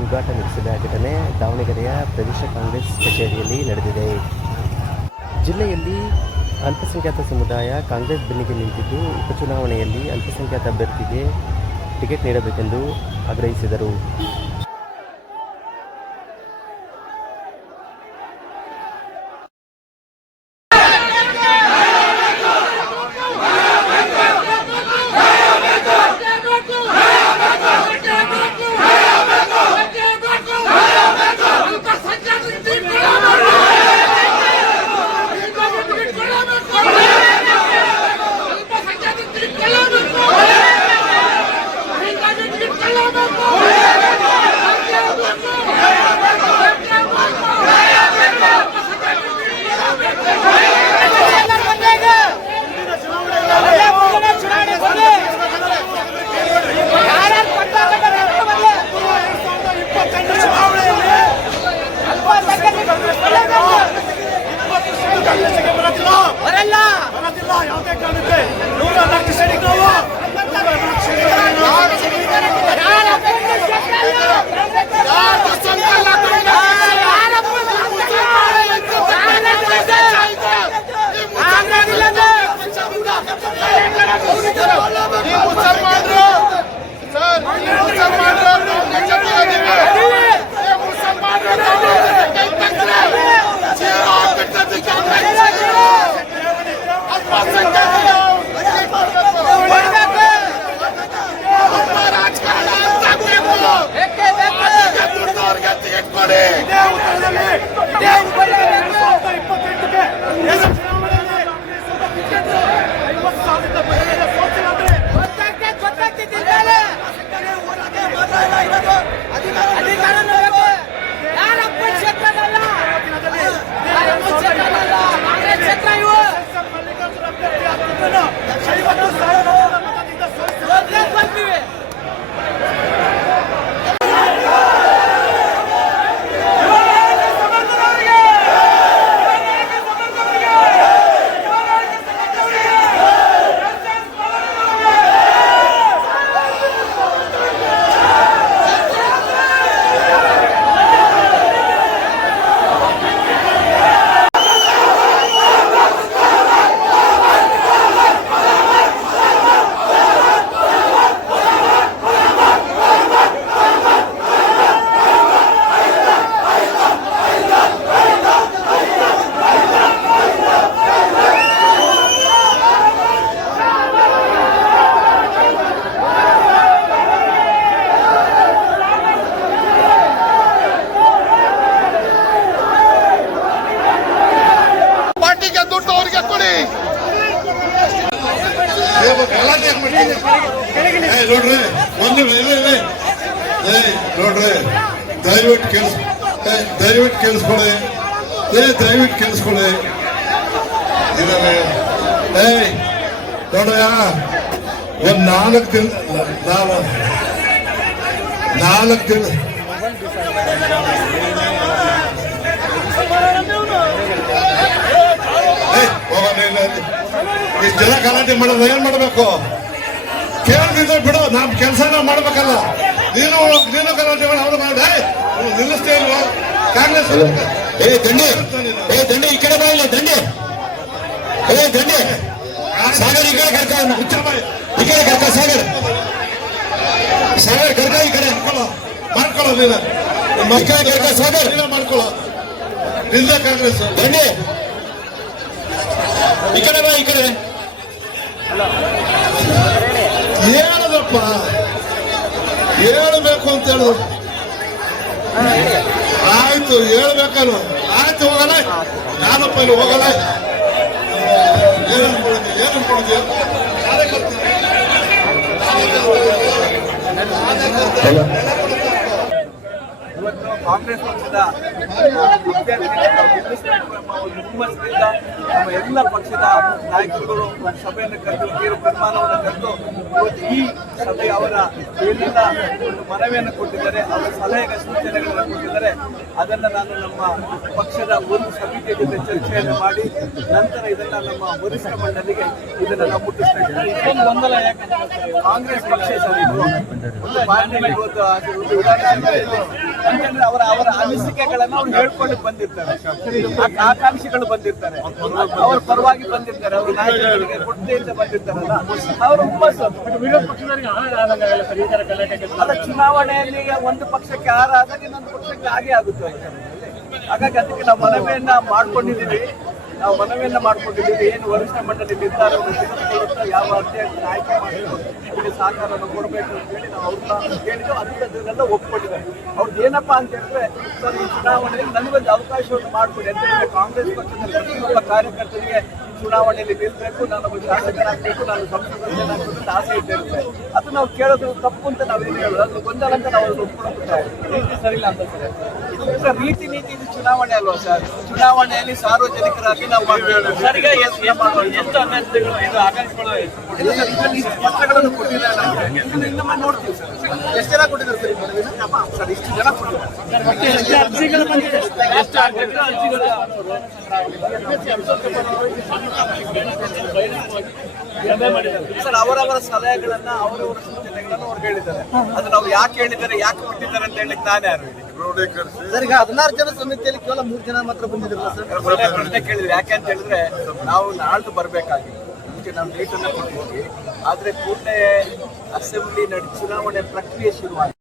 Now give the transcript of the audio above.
ತೂಗಾಟ ನಡೆಸಿದ ಘಟನೆ ದಾವಣಗೆರೆಯ ಪ್ರದೇಶ ಕಾಂಗ್ರೆಸ್ ಕಚೇರಿಯಲ್ಲಿ ನಡೆದಿದೆ. ಜಿಲ್ಲೆಯಲ್ಲಿ ಅಲ್ಪಸಂಖ್ಯಾತ ಸಮುದಾಯ ಕಾಂಗ್ರೆಸ್ ಬೆನ್ನಿಗೆ ನಿಂತಿದ್ದು, ಉಪಚುನಾವಣೆಯಲ್ಲಿ ಅಲ್ಪಸಂಖ್ಯಾತ ಅಭ್ಯರ್ಥಿಗೆ ಟಿಕೆಟ್ ನೀಡಬೇಕೆಂದು ಆಗ್ರಹಿಸಿದರು. ದಯವಿಟ್ಟು ಕೇಳಿಸ್ಕೊಳ್ಳಿ. ನೋಡ್ರಯ್ಯ, ಒಂದು 4 ದಿನ ಇಷ್ಟು ಜನ ಗಲಾಟೆ ಮಾಡೋದು ಏನ್ ಮಾಡ್ಬೇಕು? ಕೇಳ್ತಿದ್ರೆ ಬಿಡು, ನಮ್ ಕೆಲಸನ ಮಾಡ್ಬೇಕಲ್ಲ. ನೀನು ಗಲಾಟೆ ಮಾಡಿ ನಿಲ್ಲಿಸ್ತೇ ಇಲ್ವಾ ಕಾಂಗ್ರೆಸ್? ದಂಡೆ ಈ ಕಡೆ ಬರಲ್ಲ, ದಂಡೆ ಸಾಗರ್ ಈ ಕಡೆ ಕರ್ಕ, ಈ ಕಡೆ ಕರ್ಕ, ಸಾಗರ್ ಕರ್ಕ, ಈ ಕಡೆ ಮಾಡ್ಕೊಳ್ಳೋ ನೀನು ಕರ್ಕ, ಸಾಗರ್ ಮಾಡ್ಕೊಳ್ಳೋ. ನಿಲ್ದ ಕಾಂಗ್ರೆಸ್ ದಂಡೆ ಈ ಕಡೆ ಬಾ, ಈ ಕಡೆ ಹೇಳದಪ್ಪ, ಹೇಳ್ಬೇಕು ಅಂತ ಹೇಳಿದ್ರು. ಆಯ್ತು, ಹೇಳ್ಬೇಕಲ್ಲ. ಆಯ್ತು, ಹೋಗಲ್ಲ. ನಾನಪ್ಪ ಇಲ್ಲಿ ಹೋಗಲ್ಲ. ಏನನ್ಕೊಳ್ತೀಯ? ಇವತ್ತು ಕಾಂಗ್ರೆಸ್ ಪಕ್ಷದ ಹುಮ್ಮಸ್ಸಿನಿಂದ ನಮ್ಮ ಎಲ್ಲ ಪಕ್ಷದ ನಾಯಕರುಗಳು ಸಭೆಯನ್ನು ಕರೆದು ತೀರ್ಮಾನವನ್ನು ಕರೆದು ಇವತ್ತು ಈ ಸಭೆ ಅವರ ಏನೆಲ್ಲ ಒಂದು ಮನವಿಯನ್ನು ಕೊಟ್ಟಿದ್ದಾರೆ, ಅವರ ಸಲಹೆಗೆ ಸೂಚನೆಗಳನ್ನು ಕೊಟ್ಟಿದ್ದಾರೆ. ಅದನ್ನು ನಾನು ನಮ್ಮ ಪಕ್ಷದ ಒಂದು ಸಮಿತಿಯ ಜೊತೆ ಚರ್ಚೆಯನ್ನು ಮಾಡಿ ನಂತರ ಇದನ್ನ ನಮ್ಮ ವರಿಷ್ಠ ಮಂಡಳಿಗೆ ಇದನ್ನು ನಾವು ಮುಟ್ಟಿಸ್ತಾ ಇದ್ದೇವೆ. ಇದೊಂದು ಗೊಂದಲ ಯಾಕಂದ್ರೆ ಕಾಂಗ್ರೆಸ್ ಪಕ್ಷ ಒಂದು ಪಾರ್ಲಿಮೆಂಟ್ ಇವತ್ತು ಉದಾಹರಣೆ ಯಾಕಂದ್ರೆ ಅವರ ಅನಿಸಿಕೆಗಳನ್ನ ಅವ್ರು ಹೇಳ್ಕೊಂಡು ಬಂದಿರ್ತಾರೆ, ಆಕಾಂಕ್ಷಿಗಳು ಬಂದಿರ್ತಾರೆ, ಅವ್ರ ಪರವಾಗಿ ಬಂದಿರ್ತಾರೆ, ಅವ್ರ ನಾಯಕರಿಗೆ ಕೊಡ್ತೆಯಿಂದ ಬಂದಿರ್ತಾರಲ್ಲ ಅವರು ವಿರೋಧ ಪಕ್ಷದವರಿಗೆ ಆದಾಗ ಸರ್ ಈ ತರ ಗಲಾಟೆ ಅಲ್ಲ, ಚುನಾವಣೆಯಲ್ಲಿ ಒಂದು ಪಕ್ಷಕ್ಕೆ ಆರಾದಾಗ ಇನ್ನೊಂದು ಪಕ್ಷಕ್ಕೆ ಹಾಗೆ ಆಗುತ್ತೆ. ಹಾಗಾಗಿ ಅದಕ್ಕೆ ನಾವು ಮನವಿಯನ್ನ ಮಾಡ್ಕೊಂಡಿದ್ದೀವಿ. ಏನು ವರಿಷ್ಠ ಮಂಡಳಿ ನಿರ್ಧಾರವನ್ನು ತೆಗೆದುಕೊಳ್ಳುತ್ತಾ ಯಾವ ಅಭ್ಯರ್ಥಿ ಆಯ್ಕೆ ಮಾಡಬೇಕು ಇದಕ್ಕೆ ಸಹಕಾರವನ್ನು ಕೊಡಬೇಕು ಅಂತ ಹೇಳಿ ನಾವು ಅವ್ರನ್ನ ಕೇಳಿದ್ದು. ಅದನ್ನೆಲ್ಲ ಒಪ್ಕೊಂಡಿದ್ದಾರೆ. ಅವ್ರದ್ದು ಏನಪ್ಪಾ ಅಂತ ಹೇಳಿದ್ರೆ, ಸರ್ ಈ ಚುನಾವಣೆಯಲ್ಲಿ ನನಗೊಂದು ಅವಕಾಶವನ್ನು ಮಾಡಿಕೊಡಿ ಅಂತ ಹೇಳಿದ್ರೆ, ಕಾಂಗ್ರೆಸ್ ಪಕ್ಷದಲ್ಲಿ ಪ್ರತಿಯೊಬ್ಬ ಕಾರ್ಯಕರ್ತರಿಗೆ ಚುನಾವಣೆಯಲ್ಲಿ ನಿಲ್ಬೇಕು, ನಾನೊಬ್ಬ ಶಾಸಕರಾಗಬೇಕು, ನಾನು ಸಂಸದನಾಗಬೇಕು ಅಂತ ಆಸೆ ಇದ್ದೇವೆ. ಅದು ನಾವು ಕೇಳೋದು ತಪ್ಪು ಅಂತ ನಾವೇನು ಹೇಳೋದು, ಅದು ಗೊಂದಲ ಅಂತ ನಾವು ಒಪ್ಕೊಳ್ಳೋದು ರೀತಿ ಸರಿ ಇಲ್ಲ ಅಂತ ಸರ್. ರೀತಿ ನೀತಿ ಇದು ಚುನಾವಣೆ ಅಲ್ವಾ ಸರ್? ಚುನಾವಣೆಯಲ್ಲಿ ಸಾರ್ವಜನಿಕರಾಗಿ ನಾವು ಪತ್ರಗಳನ್ನು ಕೊಟ್ಟಿದ್ದಾರೆ. ಇನ್ನೊಮ್ಮೆ ನೋಡ್ತೀವಿ ಸರ್, ಎಷ್ಟು ಜನ ಕೊಟ್ಟಿದ್ದಾರೆ ಸರ್? ಇಷ್ಟು ಜನ ಕೊಟ್ಟಿದ್ದಾರೆ. ಅರ್ಜಿಗಳು ಬಂದಿದೆ, ಸರ್ ಅವರವರ ಸಲಹೆಗಳನ್ನ ಅವರವರ ಸೂಚನೆಗಳನ್ನು ಅವ್ರು ಹೇಳಿದ್ದಾರೆ. ಅದು ನಾವು ಯಾಕೆ ಹೇಳಿದ್ದಾರೆ, ಯಾಕೆ ಕೊಟ್ಟಿದ್ದಾರೆ ಅಂತ ಹೇಳಿ ನಾನು ಯಾರು ಹೇಳಿ ಸರ್, ಈಗ 16 ಜನ ಸಮಿತಿಯಲ್ಲಿ ಕೇವಲ 3 ಜನ ಮಾತ್ರ ಬಂದಿದ್ರಲ್ಲ ಸರ್? ಒಳ್ಳೆ ಪ್ರಶ್ನೆ ಕೇಳಿದ್ರೆ. ಯಾಕೆ ಅಂತ ಹೇಳಿದ್ರೆ, ನಾವು ನಾಳ್ದು ಬರ್ಬೇಕಾಗಿತ್ತು, ಮುಂಚೆ ನಾವು ಡೇಟ್ ಅನ್ನ ಕೊಟ್ಟಿದ್ವಿ. ಆದ್ರೆ ಕೂಡಲೇ ಅಸೆಂಬ್ಲಿ ಚುನಾವಣೆ ಪ್ರಕ್ರಿಯೆ ಶುರುವಾಗಿದೆ.